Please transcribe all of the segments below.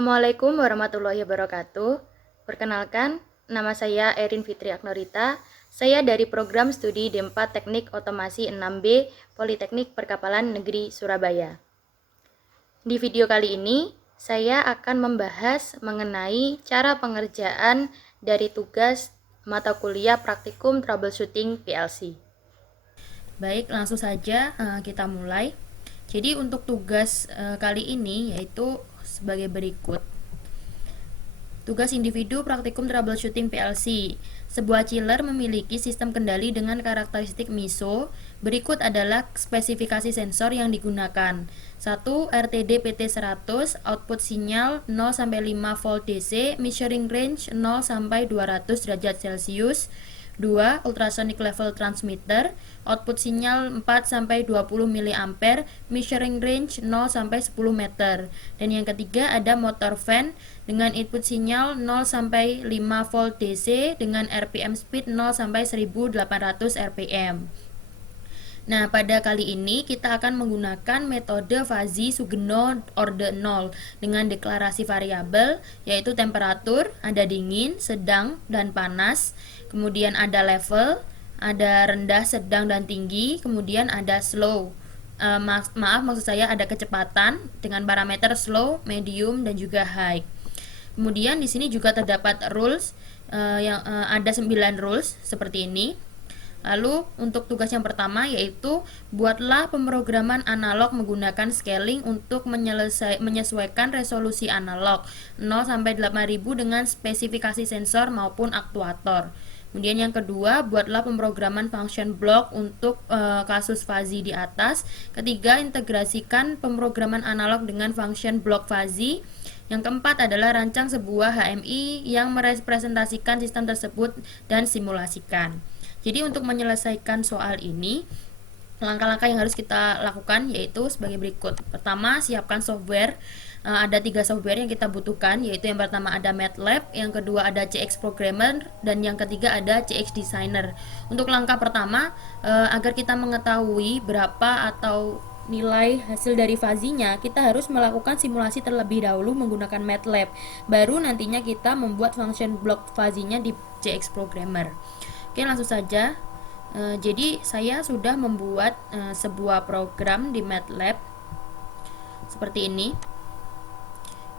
Assalamualaikum warahmatullahi wabarakatuh. Perkenalkan, nama saya Erin Fitri Aknorita. Saya dari program studi D4 Teknik Otomasi 6B Politeknik Perkapalan Negeri Surabaya. Di video kali ini, saya akan membahas mengenai cara pengerjaan dari tugas mata kuliah praktikum troubleshooting PLC. Baik, langsung saja kita mulai. Jadi untuk tugas kali ini yaitu sebagai berikut. Tugas individu praktikum troubleshooting PLC. Sebuah chiller memiliki sistem kendali dengan karakteristik MISO. Berikut adalah spesifikasi sensor yang digunakan. 1. RTD PT100, output sinyal 0 sampai 5 volt DC, measuring range 0 sampai 200 derajat Celcius. 2. Ultrasonic level transmitter, output sinyal 4 sampai 20 mA, measuring range 0 sampai 10 meter. Dan yang ketiga ada motor fan dengan input sinyal 0 sampai 5 volt DC dengan RPM speed 0 sampai 1800 RPM. Nah, pada kali ini kita akan menggunakan metode Fuzzy Sugeno Order 0 dengan deklarasi variabel yaitu temperatur, ada dingin, sedang, dan panas. Kemudian ada level, ada rendah, sedang, dan tinggi. Kemudian ada slow. Maksud saya ada kecepatan dengan parameter slow, medium, dan juga high. Kemudian di sini juga terdapat rules yang ada 9 rules seperti ini. Lalu untuk tugas yang pertama yaitu buatlah pemrograman analog menggunakan scaling untuk menyesuaikan resolusi analog 0 sampai 8000 dengan spesifikasi sensor maupun aktuator. Kemudian yang kedua, buatlah pemrograman function block untuk kasus fuzzy di atas. Ketiga, integrasikan pemrograman analog dengan function block fuzzy. Yang keempat adalah rancang sebuah HMI yang merepresentasikan sistem tersebut dan simulasikan. Jadi untuk menyelesaikan soal ini, langkah-langkah yang harus kita lakukan yaitu sebagai berikut. Pertama, siapkan software. Ada 3 software yang kita butuhkan, yaitu yang pertama ada MATLAB, yang kedua ada CX Programmer, dan yang ketiga ada CX Designer. Untuk langkah pertama, agar kita mengetahui berapa atau nilai hasil dari fuzzy-nya, kita harus melakukan simulasi terlebih dahulu menggunakan MATLAB. Baru nantinya kita membuat function block fuzzy-nya di CX Programmer. Oke, langsung saja. Jadi saya sudah membuat sebuah program di MATLAB seperti ini.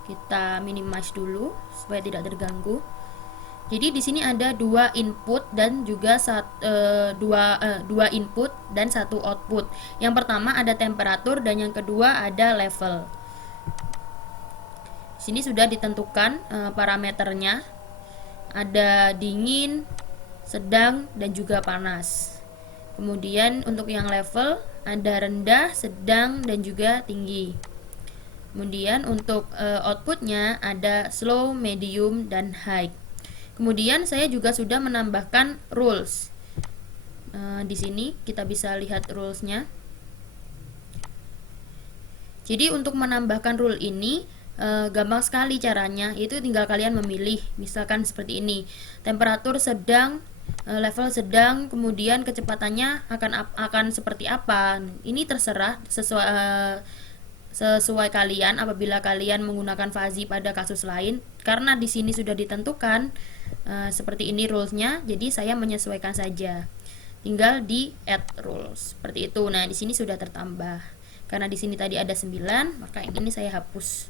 Kita minimize dulu supaya tidak terganggu. Jadi di sini ada 2 input dan juga 2 input dan 1 output. Yang pertama ada temperatur dan yang kedua ada level. Di sini sudah ditentukan parameternya. Ada dingin, sedang, dan juga panas. Kemudian untuk yang level ada rendah, sedang, dan juga tinggi. Kemudian untuk outputnya ada slow, medium, dan high. Kemudian saya juga sudah menambahkan rules. Di sini kita bisa lihat rulesnya. Jadi untuk menambahkan rule ini gampang sekali caranya, yaitu tinggal kalian memilih. Misalkan seperti ini, temperatur sedang, level sedang, kemudian kecepatannya akan seperti apa. Ini terserah sesuai kalian apabila kalian menggunakan fuzzy pada kasus lain. Karena di sini sudah ditentukan seperti ini rulesnya, jadi saya menyesuaikan saja. Tinggal di add rules seperti itu. Nah, di sini sudah tertambah. Karena di sini tadi ada 9, maka yang ini saya hapus.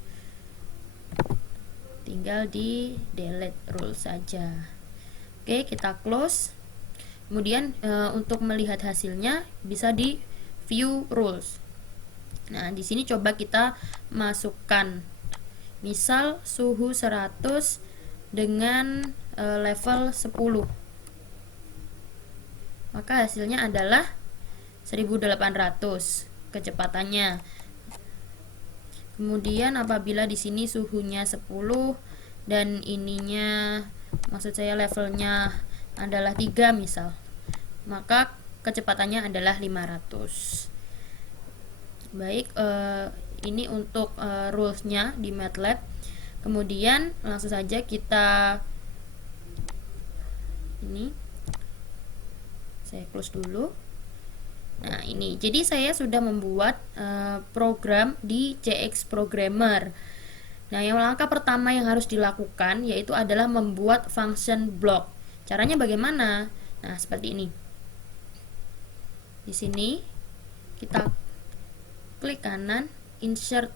Tinggal di delete rule saja. Oke, kita close. Kemudian untuk melihat hasilnya bisa di view rules. Nah, di sini coba kita masukkan misal suhu 100 dengan level 10. Maka hasilnya adalah 1800 kecepatannya. Kemudian apabila di sini suhunya 10 dan ininya, maksud saya levelnya adalah 3 misal, maka kecepatannya adalah 500. Baik, ini untuk rulesnya di MATLAB. Kemudian langsung saja kita ini saya close dulu. Nah, ini jadi saya sudah membuat program di CX Programmer. Nah, yang langkah pertama yang harus dilakukan yaitu adalah membuat function block. Caranya bagaimana? Nah, seperti ini. Di sini kita klik kanan, insert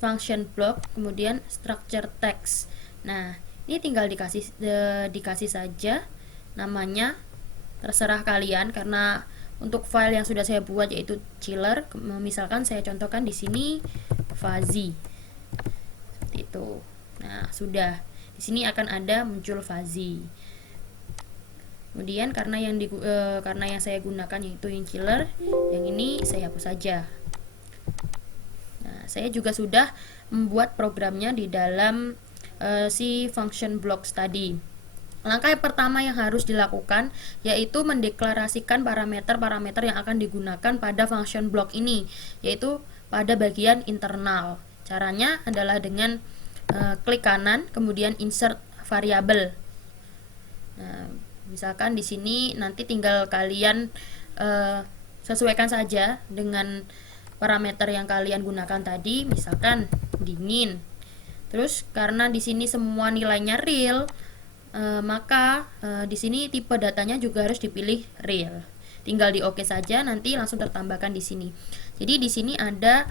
function block, kemudian structure text. Nah, ini tinggal dikasih saja namanya, terserah kalian karena untuk file yang sudah saya buat yaitu chiller, misalkan saya contohkan di sini fuzzy. Seperti itu. Nah, sudah. Di sini akan ada muncul fuzzy. Kemudian karena yang saya gunakan yaitu yang chiller, yang ini saya hapus saja. Nah, saya juga sudah membuat programnya di dalam si function blocks tadi. Langkah yang pertama yang harus dilakukan yaitu mendeklarasikan parameter-parameter yang akan digunakan pada function block ini, yaitu pada bagian internal. Caranya adalah dengan klik kanan, kemudian insert variable. Nah, misalkan di sini nanti tinggal kalian sesuaikan saja dengan parameter yang kalian gunakan tadi, misalkan dingin. Terus karena di sini semua nilainya real, maka di sini tipe datanya juga harus dipilih real. Tinggal di oke saja, nanti langsung tertambahkan di sini. Jadi di sini ada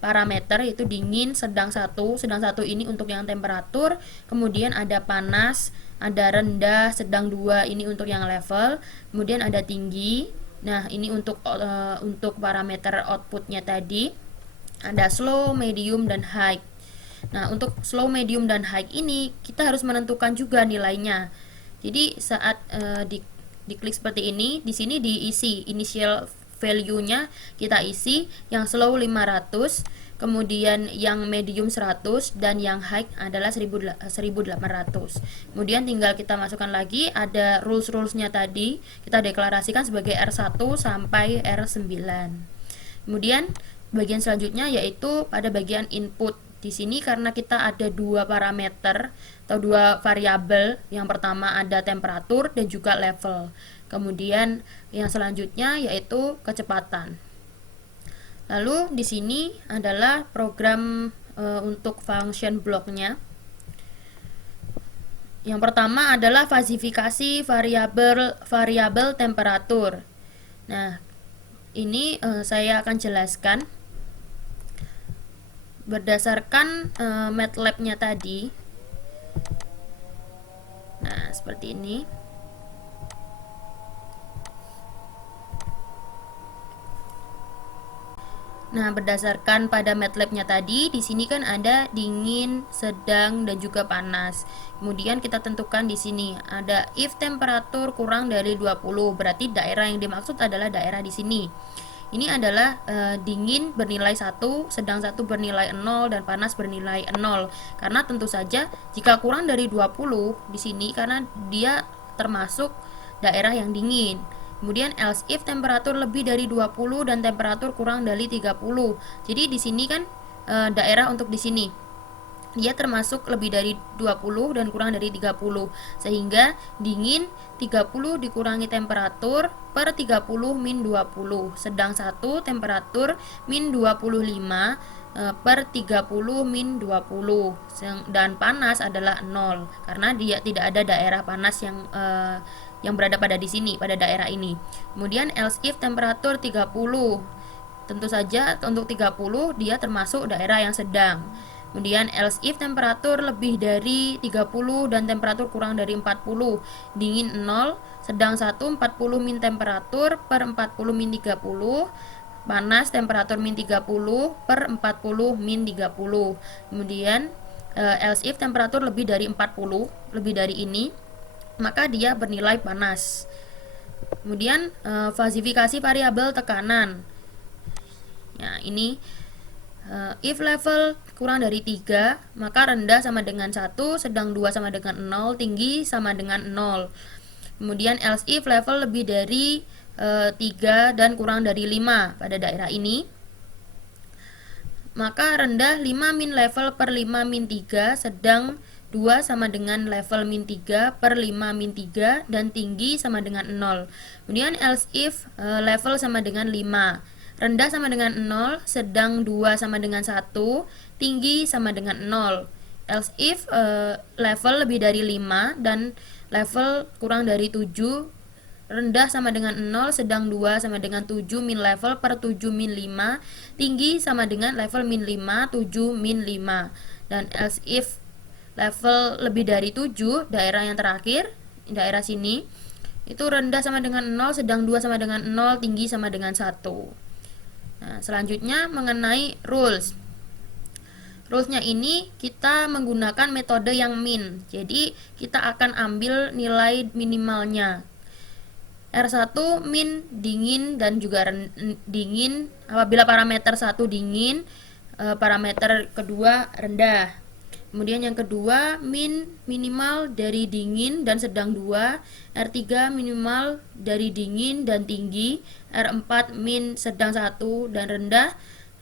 parameter yaitu dingin, sedang satu ini untuk yang temperatur, kemudian ada panas, ada rendah, sedang 2 ini untuk yang level, kemudian ada tinggi. Nah, ini untuk parameter outputnya tadi, ada slow, medium, dan high. Nah, untuk slow, medium, dan high ini kita harus menentukan juga nilainya. Jadi saat diklik seperti ini, di sini diisi initial value-nya, kita isi yang slow 500, kemudian yang medium 100, dan yang high adalah 1800. Kemudian tinggal kita masukkan lagi, ada rules-rulesnya tadi, kita deklarasikan sebagai R1 sampai R9. Kemudian bagian selanjutnya yaitu pada bagian input. Di sini karena kita ada 2 parameter atau 2 variabel, yang pertama ada temperatur dan juga level. Kemudian yang selanjutnya yaitu kecepatan. Lalu di sini adalah program untuk function blocknya. Yang pertama adalah falsifikasi variabel temperatur. Nah, ini saya akan jelaskan berdasarkan MATLAB-nya tadi. Nah, seperti ini. Nah, berdasarkan pada MATLAB-nya tadi, di sini kan ada dingin, sedang, dan juga panas. Kemudian kita tentukan di sini ada if temperatur kurang dari 20, berarti daerah yang dimaksud adalah daerah di sini. Ini adalah dingin bernilai 1, sedang 1 bernilai 0, dan panas bernilai 0. Karena tentu saja jika kurang dari 20 di sini karena dia termasuk daerah yang dingin. Kemudian else if temperatur lebih dari 20 dan temperatur kurang dari 30. Jadi di sini kan daerah untuk di sini dia termasuk lebih dari 20 dan kurang dari 30, sehingga dingin 30 dikurangi temperatur per 30 min 20, sedang 1 temperatur min 25 per 30 min 20, dan panas adalah 0 karena dia tidak ada daerah panas yang berada pada di sini, pada daerah ini. Kemudian else if temperatur 30, tentu saja untuk 30 dia termasuk daerah yang sedang. Kemudian else if temperatur lebih dari 30 dan temperatur kurang dari 40, dingin 0, sedang 1 40 min temperatur per 40 min 30, panas temperatur min 30 per 40 min 30. Kemudian else if temperatur lebih dari 40, lebih dari ini, maka dia bernilai panas. Kemudian falsifikasi variabel tekanan. Nah, ini if level kurang dari 3, maka rendah sama dengan 1, sedang 2 sama dengan 0, tinggi sama dengan 0. Kemudian else if level lebih dari 3 dan kurang dari 5 pada daerah ini, maka rendah 5 min level per 5 min 3, sedang 2 sama dengan level min 3 per 5 min 3, dan tinggi sama dengan 0. Kemudian else if level sama dengan 5, rendah sama dengan 0, sedang 2 sama dengan 1, tinggi sama dengan 0. Else if level lebih dari 5 dan level kurang dari 7, rendah sama dengan 0, sedang 2 sama dengan 7, min level per 7 min 5, tinggi sama dengan level min 5, 7 min 5. Dan else if level lebih dari 7, daerah yang terakhir, daerah sini, itu rendah sama dengan 0, sedang 2 sama dengan 0, tinggi sama dengan 1. Nah, selanjutnya mengenai rules. Rulesnya ini kita menggunakan metode yang min. Jadi kita akan ambil nilai minimalnya. R1 min dingin dan juga dingin apabila parameter 1 dingin, parameter kedua rendah. Kemudian yang kedua, minimal dari dingin dan sedang 2, R3 minimal dari dingin dan tinggi, R4 min sedang 1 dan rendah,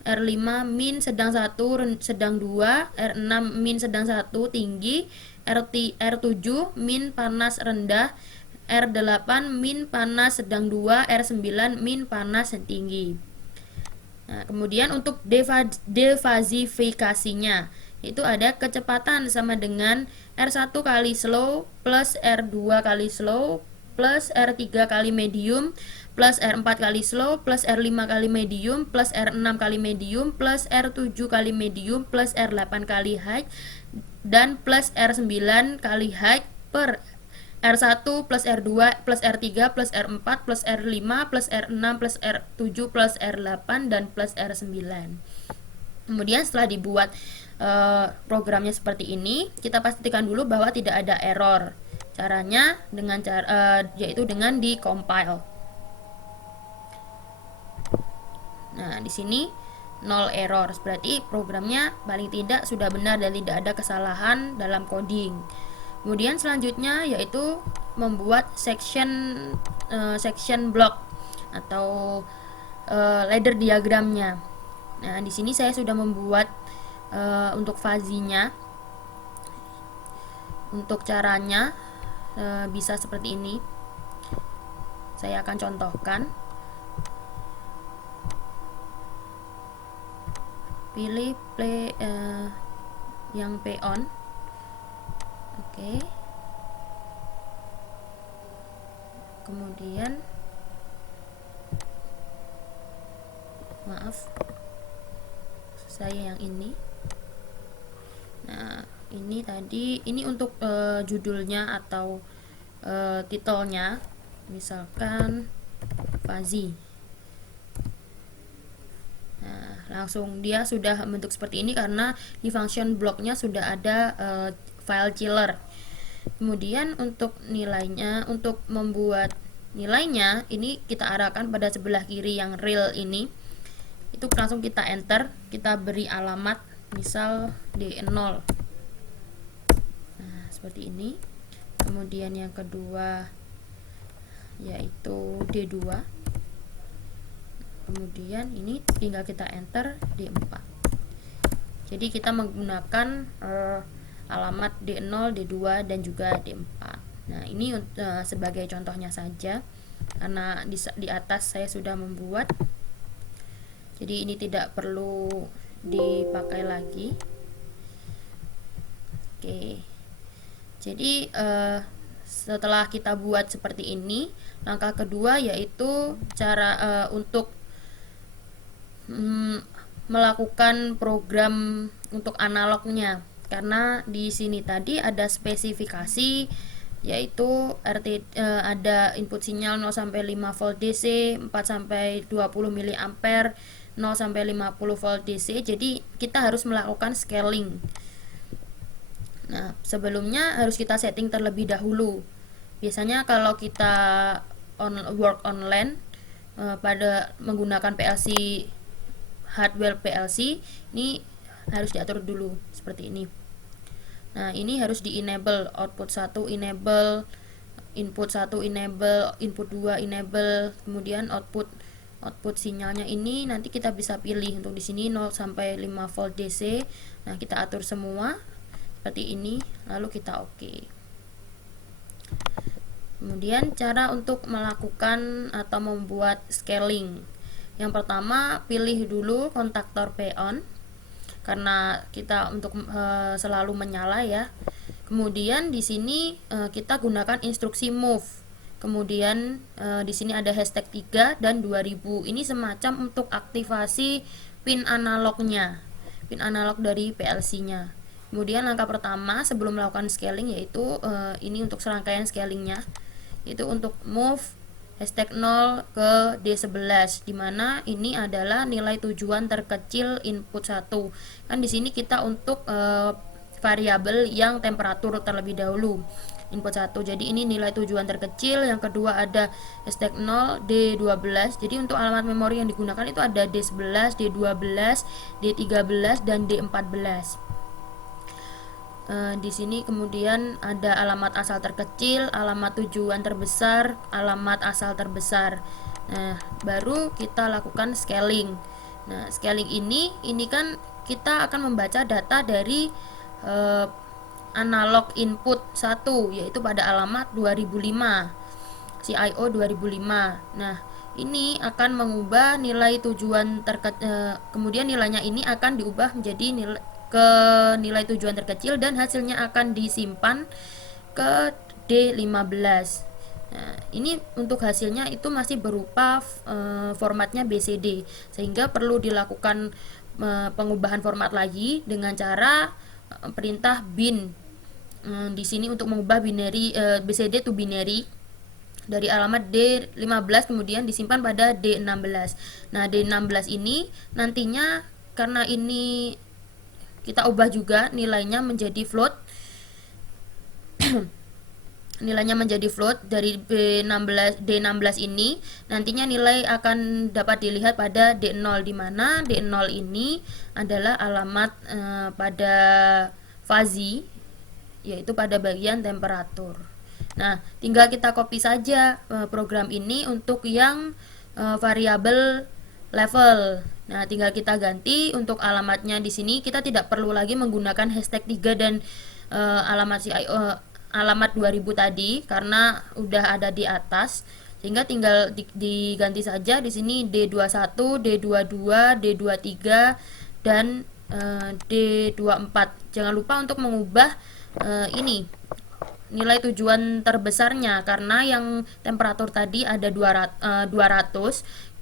R5 min sedang 1 sedang 2, R6 min sedang 1 tinggi, R7 min panas rendah, R8 min panas sedang 2, R9 min panas tinggi. Nah, kemudian untuk defasifikasinya itu ada kecepatan sama dengan R1 kali slow plus R2 kali slow plus R3 kali medium plus R4 kali slow plus R5 kali medium plus R6 kali medium plus R7 kali medium plus R8 kali high dan plus R9 kali high per R1 plus R2 plus R3 plus R4 plus R5 plus R6 plus R7 plus R8 dan plus R9. Kemudian setelah dibuat programnya seperti ini, kita pastikan dulu bahwa tidak ada error. Caranya dengan yaitu dengan di compile. Nah, di sini 0 error, berarti programnya paling tidak sudah benar dan tidak ada kesalahan dalam coding. Kemudian selanjutnya yaitu membuat section block atau ladder diagramnya. Nah, di sini saya sudah membuat untuk fazinya. Untuk caranya bisa seperti ini. Saya akan contohkan. Pilih play yang play on. Oke. Kemudian maaf, saya yang ini. Nah, ini tadi ini untuk judulnya atau titelnya, misalkan Fazi. Nah, langsung dia sudah bentuk seperti ini karena di function blocknya sudah ada file chiller. Kemudian untuk nilainya, untuk membuat nilainya ini kita arahkan pada sebelah kiri yang real ini. Itu langsung kita enter, kita beri alamat misal D0. Nah, seperti ini. Kemudian yang kedua yaitu D2. Kemudian ini tinggal kita enter D4. Jadi kita menggunakan alamat D0, D2 dan juga D4. Nah, ini sebagai contohnya saja karena di atas saya sudah membuat. Jadi ini tidak perlu dipakai lagi. Oke. Jadi setelah kita buat seperti ini, langkah kedua yaitu cara untuk melakukan program untuk analognya. Karena di sini tadi ada spesifikasi yaitu ada input sinyal 0 sampai 5 volt DC, 4 sampai 20 mA, 0 sampai 50 volt DC. Jadi kita harus melakukan scaling. Nah, sebelumnya harus kita setting terlebih dahulu. Biasanya kalau kita work on LAN pada menggunakan PLC, hardware PLC, ini harus diatur dulu seperti ini. Nah, ini harus di enable, output 1 enable, input 1 enable, input 2 enable, kemudian output sinyalnya ini nanti kita bisa pilih untuk di sini 0 sampai 5 volt DC. Nah, kita atur semua seperti ini, lalu kita oke. Kemudian cara untuk melakukan atau membuat scaling. Yang pertama, pilih dulu kontaktor PON karena kita untuk selalu menyala ya. Kemudian di sini kita gunakan instruksi move. Kemudian di sini ada hashtag 3 dan 2000. Ini semacam untuk aktivasi pin analognya. Pin analog dari PLC-nya. Kemudian langkah pertama sebelum melakukan scaling yaitu ini untuk serangkaian scalingnya, yaitu untuk move hashtag 0 ke D11, dimana ini adalah nilai tujuan terkecil input 1. Kan di sini kita untuk variabel yang temperatur terlebih dahulu, input 1. Jadi ini nilai tujuan terkecil. Yang kedua ada hashtag 0 D12. Jadi untuk alamat memori yang digunakan itu ada D11, D12, D13 dan D14. Di sini kemudian ada alamat asal terkecil, alamat tujuan terbesar, alamat asal terbesar. Nah, baru kita lakukan scaling. Nah, scaling ini kan kita akan membaca data dari analog input 1, yaitu pada alamat 2005, CIO 2005. Nah, ini akan mengubah nilai tujuan kemudian nilainya ini akan diubah menjadi nilai tujuan terkecil dan hasilnya akan disimpan ke D15. Nah, ini untuk hasilnya itu masih berupa formatnya BCD, sehingga perlu dilakukan pengubahan format lagi dengan cara perintah bin. Di sini untuk mengubah binary BCD to binary dari alamat D15 kemudian disimpan pada D16. Nah, D16 ini nantinya karena ini kita ubah juga nilainya menjadi float. Nilainya menjadi float dari D16 ini nantinya nilai akan dapat dilihat pada D0, di mana D0 ini adalah alamat pada fuzzy, yaitu pada bagian temperatur. Nah, tinggal kita copy saja program ini untuk yang variabel level. Nah, tinggal kita ganti untuk alamatnya. Di sini kita tidak perlu lagi menggunakan hashtag 3 dan alamat CIO alamat 2000 tadi karena udah ada di atas, sehingga tinggal diganti saja di sini D21, D22, D23 dan D24. Jangan lupa untuk mengubah ini nilai tujuan terbesarnya karena yang temperatur tadi ada 200,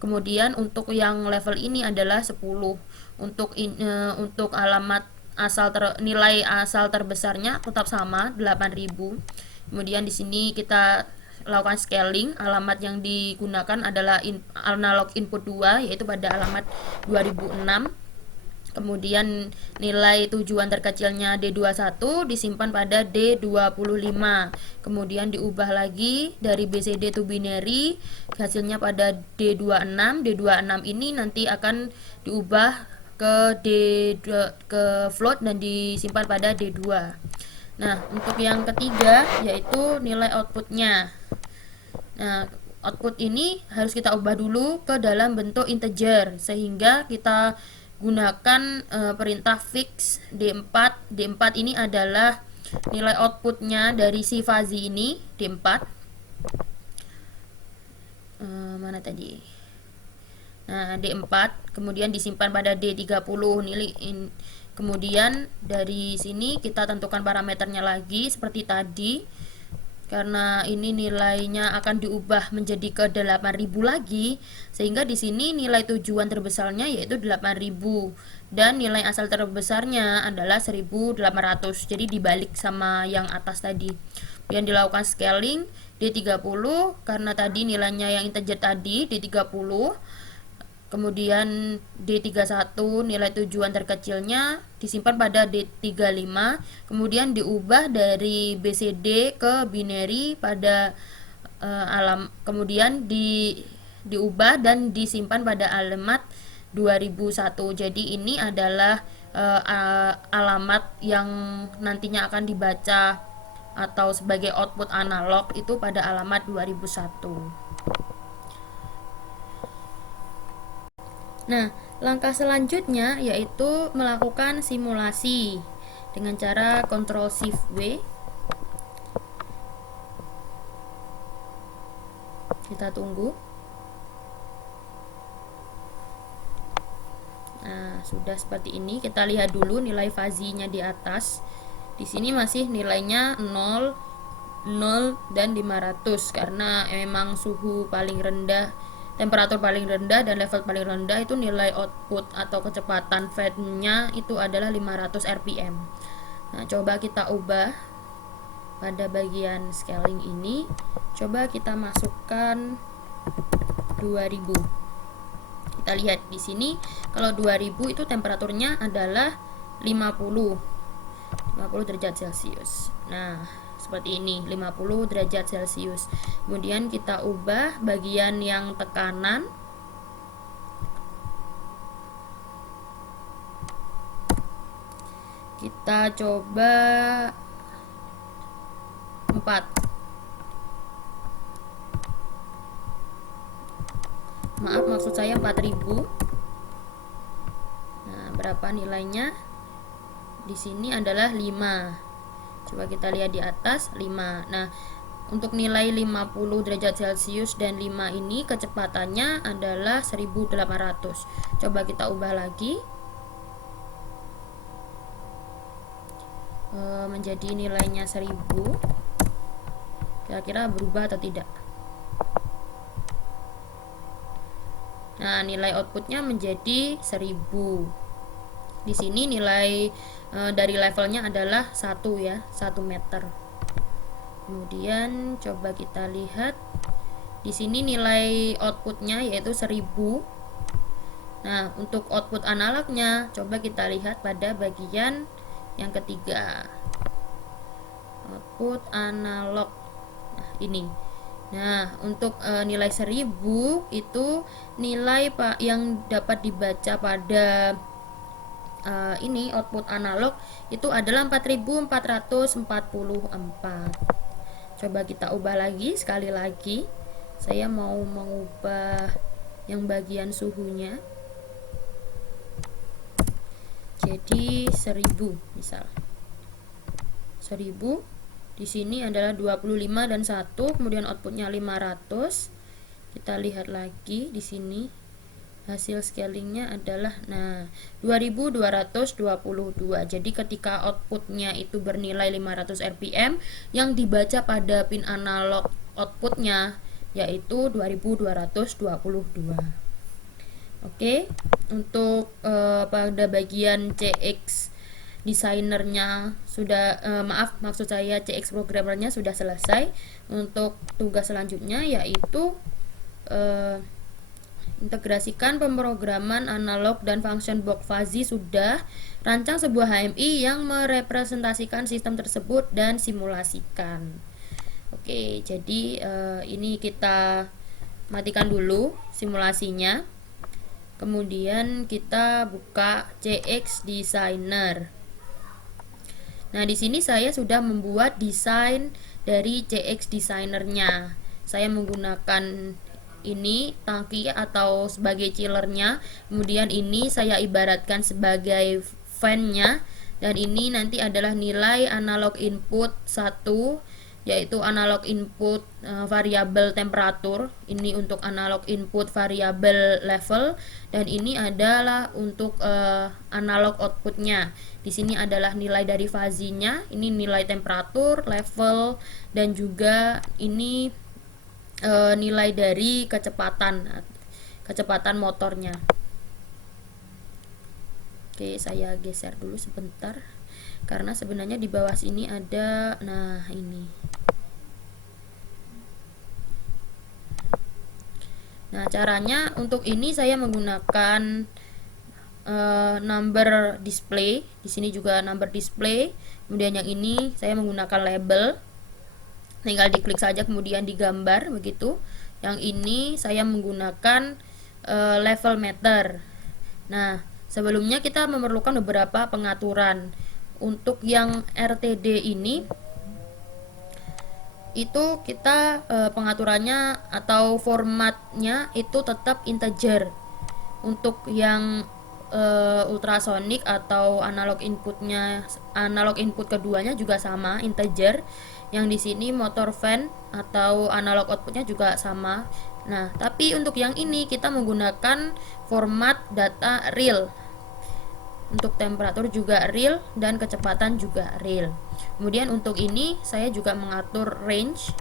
kemudian untuk yang level ini adalah 10. Untuk alamat nilai asal terbesarnya tetap sama 8000. Kemudian di sini kita lakukan scaling. Alamat yang digunakan adalah analog input 2, yaitu pada alamat 2006. Kemudian nilai tujuan terkecilnya D21 disimpan pada D25. Kemudian diubah lagi dari BCD to binary, hasilnya pada D26. D26 ini nanti akan diubah ke float dan disimpan pada D2. Nah, untuk yang ketiga yaitu nilai outputnya. Nah, output ini harus kita ubah dulu ke dalam bentuk integer, sehingga kita gunakan perintah fix D4. D4 ini adalah nilai outputnya dari si fuzzy ini, D4. Mana tadi? Nah, D4 kemudian disimpan pada D30 kemudian dari sini kita tentukan parameternya lagi seperti tadi. Karena ini nilainya akan diubah menjadi ke 8000 lagi, sehingga di sini nilai tujuan terbesarnya yaitu 8000 dan nilai asal terbesarnya adalah 1800. Jadi dibalik sama yang atas tadi. Kemudian dilakukan scaling D30 karena tadi nilainya yang integer tadi D30. Kemudian D31 nilai tujuan terkecilnya disimpan pada D35, kemudian diubah dari BCD ke binary pada kemudian diubah dan disimpan pada alamat 2001. Jadi ini adalah alamat yang nantinya akan dibaca atau sebagai output analog itu pada alamat 2001. Nah, langkah selanjutnya yaitu melakukan simulasi dengan cara Ctrl Shift W. Kita tunggu. Nah, sudah seperti ini. Kita lihat dulu nilai fazinya di atas. Di sini masih nilainya 0, 0 dan 500 karena memang suhu paling rendah, temperatur paling rendah dan level paling rendah itu nilai output atau kecepatan fan-nya itu adalah 500 rpm. Nah, coba kita ubah pada bagian scaling ini. Coba kita masukkan 2000. Kita lihat di sini kalau 2000 itu temperaturnya adalah 50 derajat Celcius. Nah, seperti ini 50 derajat Celcius. Kemudian kita ubah bagian yang tekanan. Kita coba 4. Maaf, maksud saya 4000. Nah, berapa nilainya? Di sini adalah 5. Coba kita lihat di atas 5. Nah, untuk nilai 50 derajat Celcius dan 5 ini kecepatannya adalah 1800. Coba kita ubah lagi. Menjadi nilainya 1000. Kira-kira berubah atau tidak? Nah, nilai outputnya menjadi 1000. Di sini nilai dari levelnya adalah 1 ya, 1 meter. Kemudian coba kita lihat di sini nilai outputnya yaitu 1000. Nah, untuk output analognya coba kita lihat pada bagian yang ketiga. Output analog. Nah, ini. Nah, untuk nilai 1000 itu nilai yang dapat dibaca pada ini output analog itu adalah 4444. Coba kita ubah lagi sekali lagi. Saya mau mengubah yang bagian suhunya. Jadi 1000 misal. 1000 di sini adalah 25 dan 1, kemudian outputnya 500. Kita lihat lagi di sini hasil scalingnya adalah 2222. Jadi ketika outputnya itu bernilai 500 rpm, yang dibaca pada pin analog outputnya yaitu 2222. Oke, untuk pada bagian CX desainernya sudah maksud saya CX programmernya sudah selesai. Untuk tugas selanjutnya yaitu integrasikan pemrograman analog dan function box fuzzy sudah. Rancang sebuah HMI yang merepresentasikan sistem tersebut dan simulasikan. Oke, jadi ini kita matikan dulu simulasinya. Kemudian kita buka CX Designer. Nah, di sini saya sudah membuat desain dari CX Designer-nya. Saya menggunakan ini tangki atau sebagai chillernya. Kemudian ini saya ibaratkan sebagai fan-nya. Dan ini nanti adalah nilai analog input 1, yaitu analog input variabel temperatur. Ini untuk analog input variabel level, dan ini adalah untuk analog outputnya. Di sini adalah nilai dari fazinya, ini nilai temperatur, level, dan juga ini nilai dari kecepatan motornya. Oke, saya geser dulu sebentar karena sebenarnya di bawah sini ada, nah ini. Nah, caranya untuk ini saya menggunakan number display. Di sini juga number display. Kemudian yang ini saya menggunakan label. Tinggal diklik saja kemudian digambar begitu. Yang ini saya menggunakan level meter. Nah, sebelumnya kita memerlukan beberapa pengaturan. Untuk yang RTD ini itu kita pengaturannya atau formatnya itu tetap integer. Untuk yang ultrasonic atau analog input keduanya juga sama, integer. Yang di sini motor fan atau analog outputnya juga sama. Nah, tapi untuk yang ini kita menggunakan format data real. Untuk temperatur juga real dan kecepatan juga real. Kemudian untuk ini saya juga mengatur range.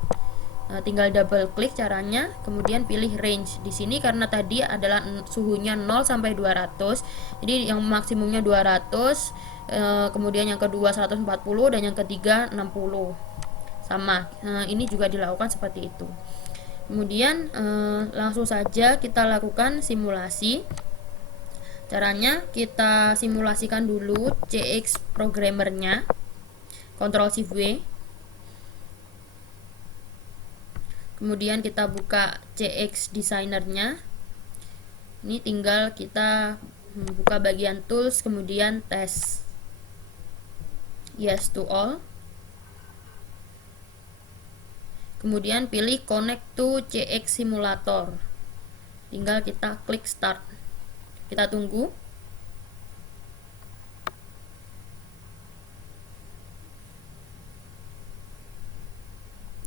Tinggal double klik caranya, kemudian pilih range. Di sini karena tadi adalah suhunya 0 sampai 200, jadi yang maksimumnya 200, kemudian yang kedua 140 dan yang ketiga 60. Sama. Ini juga dilakukan seperti itu. Kemudian langsung saja kita lakukan simulasi. Caranya kita simulasikan dulu CX programmernya, Ctrl Shift W. Kemudian kita buka CX designernya. Ini tinggal kita buka bagian tools, kemudian tes, yes to all. Kemudian pilih connect to CX simulator. Tinggal kita klik start. Kita tunggu.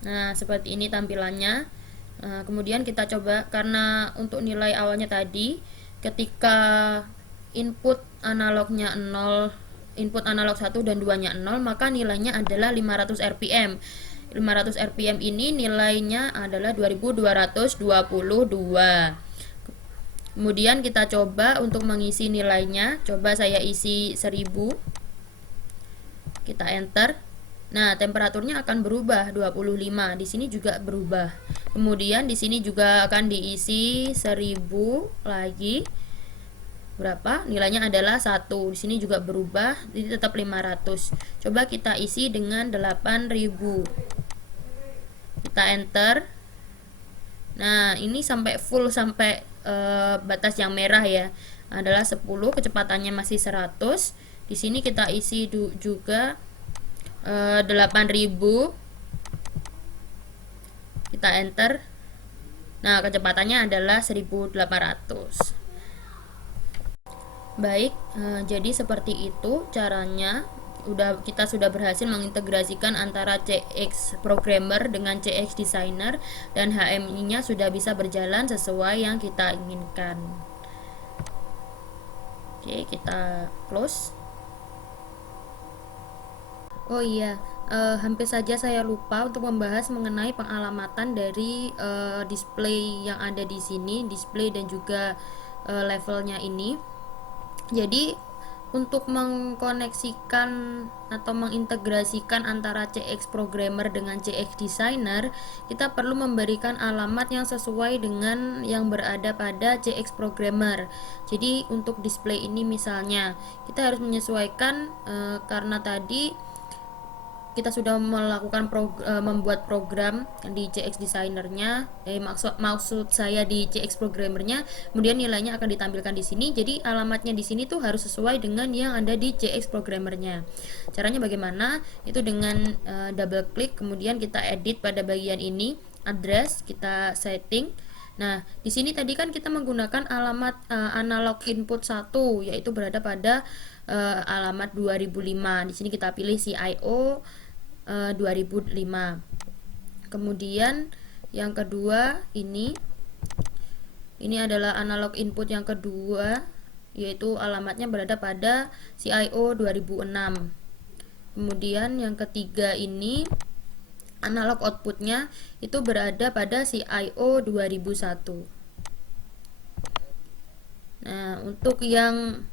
Nah, seperti ini tampilannya. Kemudian kita coba, karena untuk nilai awalnya tadi ketika input analognya 0, input analog 1 dan 2 nya 0, maka nilainya adalah 500 rpm. 500 rpm ini nilainya adalah 2222. Kemudian kita coba untuk mengisi nilainya. Coba saya isi 1000. Kita enter. Nah, temperaturnya akan berubah 25. Di sini juga berubah. Kemudian di sini juga akan diisi 1000 lagi. Berapa? Nilainya adalah 1. Di sini juga berubah, jadi tetap 500. Coba kita isi dengan 8000. Kita enter. Nah, ini sampai full, sampai batas yang merah ya. Adalah 10, kecepatannya masih 100. Di sini kita isi juga 8000. Kita enter. Nah, kecepatannya adalah 1800. Baik, jadi seperti itu caranya. Kita sudah berhasil mengintegrasikan antara CX programmer dengan CX designer, dan HMI-nya sudah bisa berjalan sesuai yang kita inginkan. Oke, kita close. Oh iya, hampir saja saya lupa untuk membahas mengenai pengalamatan dari display yang ada di sini, display dan juga levelnya ini. Jadi untuk mengkoneksikan atau mengintegrasikan antara CX programmer dengan CX designer, kita perlu memberikan alamat yang sesuai dengan yang berada pada CX programmer. Jadi untuk display ini misalnya kita harus menyesuaikan, karena tadi kita sudah melakukan membuat program di CX designernya, maksud saya di CX programmernya, kemudian nilainya akan ditampilkan di sini. Jadi alamatnya di sini tuh harus sesuai dengan yang ada di CX programmernya. Caranya bagaimana? Itu dengan double klik, kemudian kita edit pada bagian ini, address, kita setting. Nah, di sini tadi kan kita menggunakan alamat analog input 1, yaitu berada pada alamat 2005. Di sini kita pilih CIO 2005. Kemudian yang kedua ini adalah analog input yang kedua, yaitu alamatnya berada pada CIO 2006. Kemudian yang ketiga ini analog outputnya itu berada pada CIO 2001. Nah, untuk yang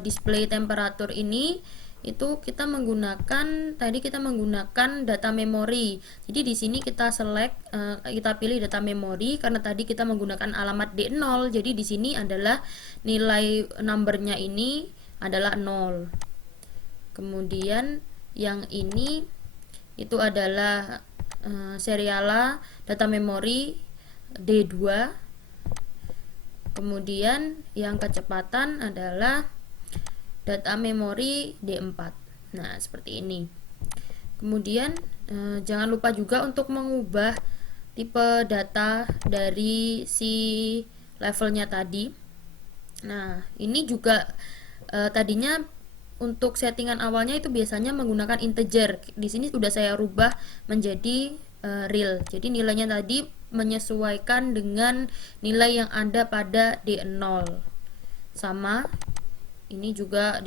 display temperatur ini itu kita menggunakan data memori. Jadi di sini kita select, kita pilih data memori karena tadi kita menggunakan alamat D0. Jadi di sini adalah nilai numbernya ini adalah 0. Kemudian yang ini itu adalah seriala data memori D2. Kemudian yang kecepatan adalah data memori D4. Nah, seperti ini. Kemudian jangan lupa juga untuk mengubah tipe data dari si levelnya tadi. Nah, ini juga tadinya untuk settingan awalnya itu biasanya menggunakan integer. Di sini sudah saya rubah menjadi real. Jadi nilainya tadi menyesuaikan dengan nilai yang ada pada D0. Sama. Ini juga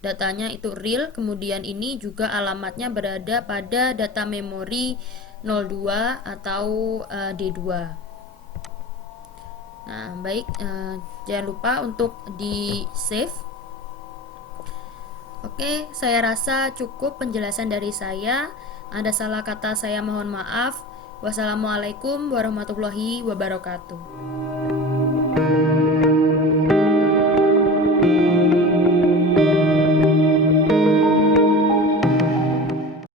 datanya itu real, kemudian ini juga alamatnya berada pada data memori 02 atau D2. Nah, baik, jangan lupa untuk di save. Oke, saya rasa cukup penjelasan dari saya. Ada salah kata saya mohon maaf. Wassalamualaikum warahmatullahi wabarakatuh.